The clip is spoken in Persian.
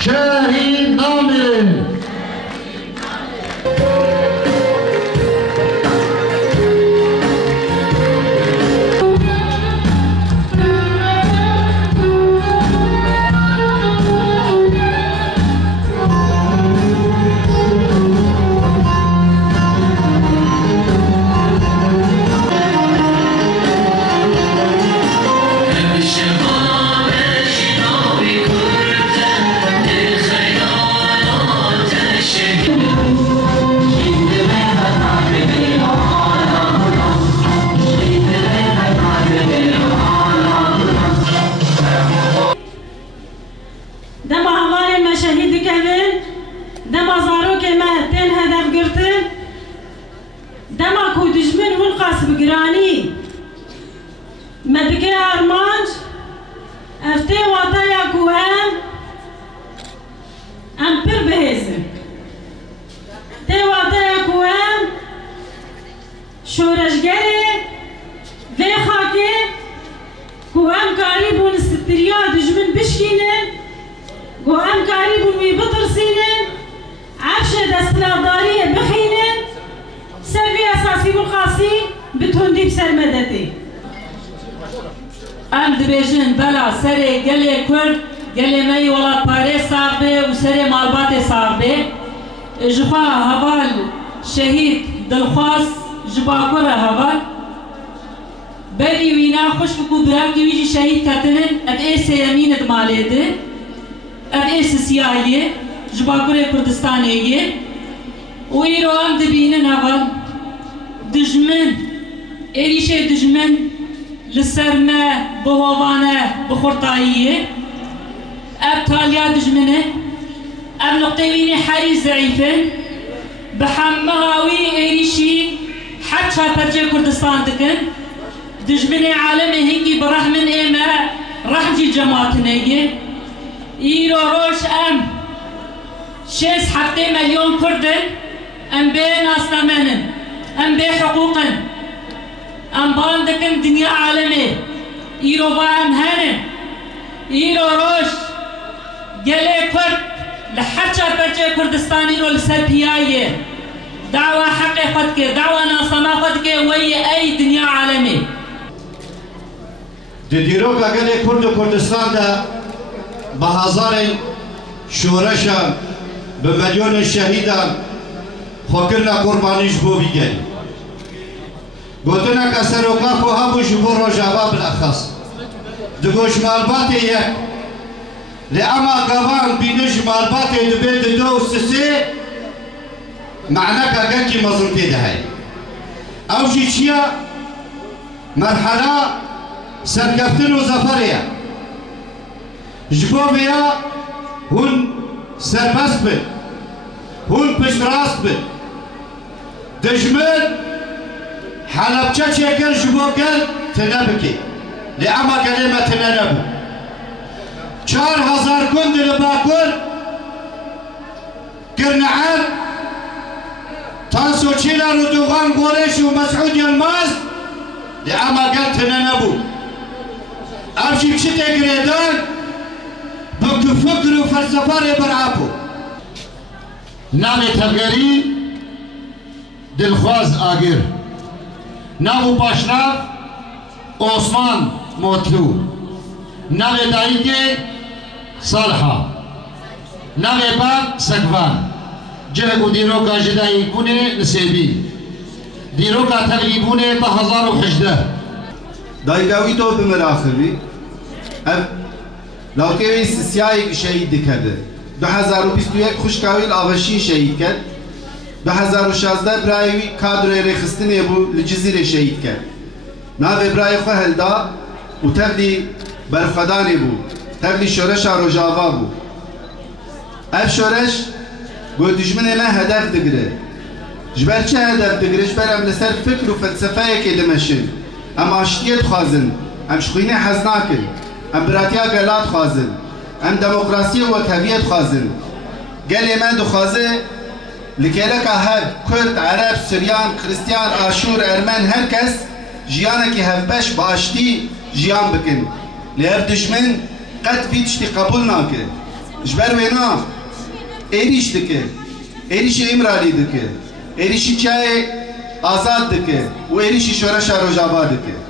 شهید نامه بگرانی مدکه ارمانج افته واتا یا کوهم ام پر بهزم ته واتا یا کوهم شورشگره و خاکه کوهم کاری بون ستریا دجمن بشکینن کوهم کاری بون وی بطرسینن عفش دستلاداری بخینن سوی اساسی بون خاصی بتوندی بسر مدتی ام دبیجن بلا سر گل کرد گل می ولاد پاره صاحبه و سر مالبات صاحبه جخوا حوال شهید دلخواست جباکر حوال بلی وینا خوش بکو براکی ویجی شهید کتنن اب ایس یمین دمالیده اب ایس سیاهیه جباکر کردستانیه و ایرو ام دبینن حوال دجمن ایریشه دجمن لسرمه بهوانه بخورتاییه اب تالیا دجمنه اب نقطوینه حری ضعیفه بحمهاوی ایریشی حتی پرجه کردستان دکن دجمنه عالم هنگی برحمن ایمه رحمجی جماعتنه ایرو روش ام 6 مليون كردن ام بي ناسنامنن ام بي حقوقن ام باندكن دنيا عالمي ايرو بان هنن ايرو روش جلي كرد لحتى برجي كردستاني رو لسر بيايه دعوة حق خدك دعوة ناسما خدك وي اي دنيا عالمي دیروز اگر کرد و کردستان ده به هزار شورشان به میلیون شهیدان خاکرنا قربانیش بو بیگن گوتنا کسر و کافو همو جبو روجاوا بالاخص دگوش مالبات یک لأما قوان بینش مالبات دبید دو سسه معنی که کی مزنتی ده های او جی چیا مرحله سرکفتن و زفریه جبو بیا هون سربست بید هون پشت راست بید دجمن حلبچه چیکر جبو گل تنبکی لأما کلمه تنبو 4000 گند لباکر گرنعان تانسو چیلا ردوغان گورش و مسعود یلماز لأما قل تنبو افشي بشتى قريدان بكتو فكر وفلسفة برعابو نامي تبغري دلخواز آگر نامو باشراف عثمان موتلو نامي دايگه صالحة نامي باب سقوان جهو ديروكا جدائي كونه نسيبي ديروكا تغيبونه بهزار وحجده دایگاوی تو بمراخبی اب لاوتیوی سیایی شهید کرده 2021 خوشکاوی آوشی شهید کرد 2016 برایوی کادر رخستنی بو لجزیره شهید کرد ناو برای خو هلدا و تبلی برخدانی بو تبلی شورش روجاوا بو اب شورش گو دشمن ما هدف دگره جبر چه هدف دگره جبر ام لسر فکر و فلسفه که دمشن ام آشتیت خوازن ام شخوینه حزناکن ام براتیا گلات خوازن ام دموکراسی و وکهویت خوازن گلی من دو خوازه لکیلکا هر کرد عرب سریان کریستیان آشور ارمن هر کس جیانه که هفبش با آشتی جیان بکن لهر دشمن قد بیتشتی قبول ناکن جبر وینا ایریش دکه ایریش امرالی دکه ایریشی چای آزاد دکه و ایریشی شورش روجابا دکه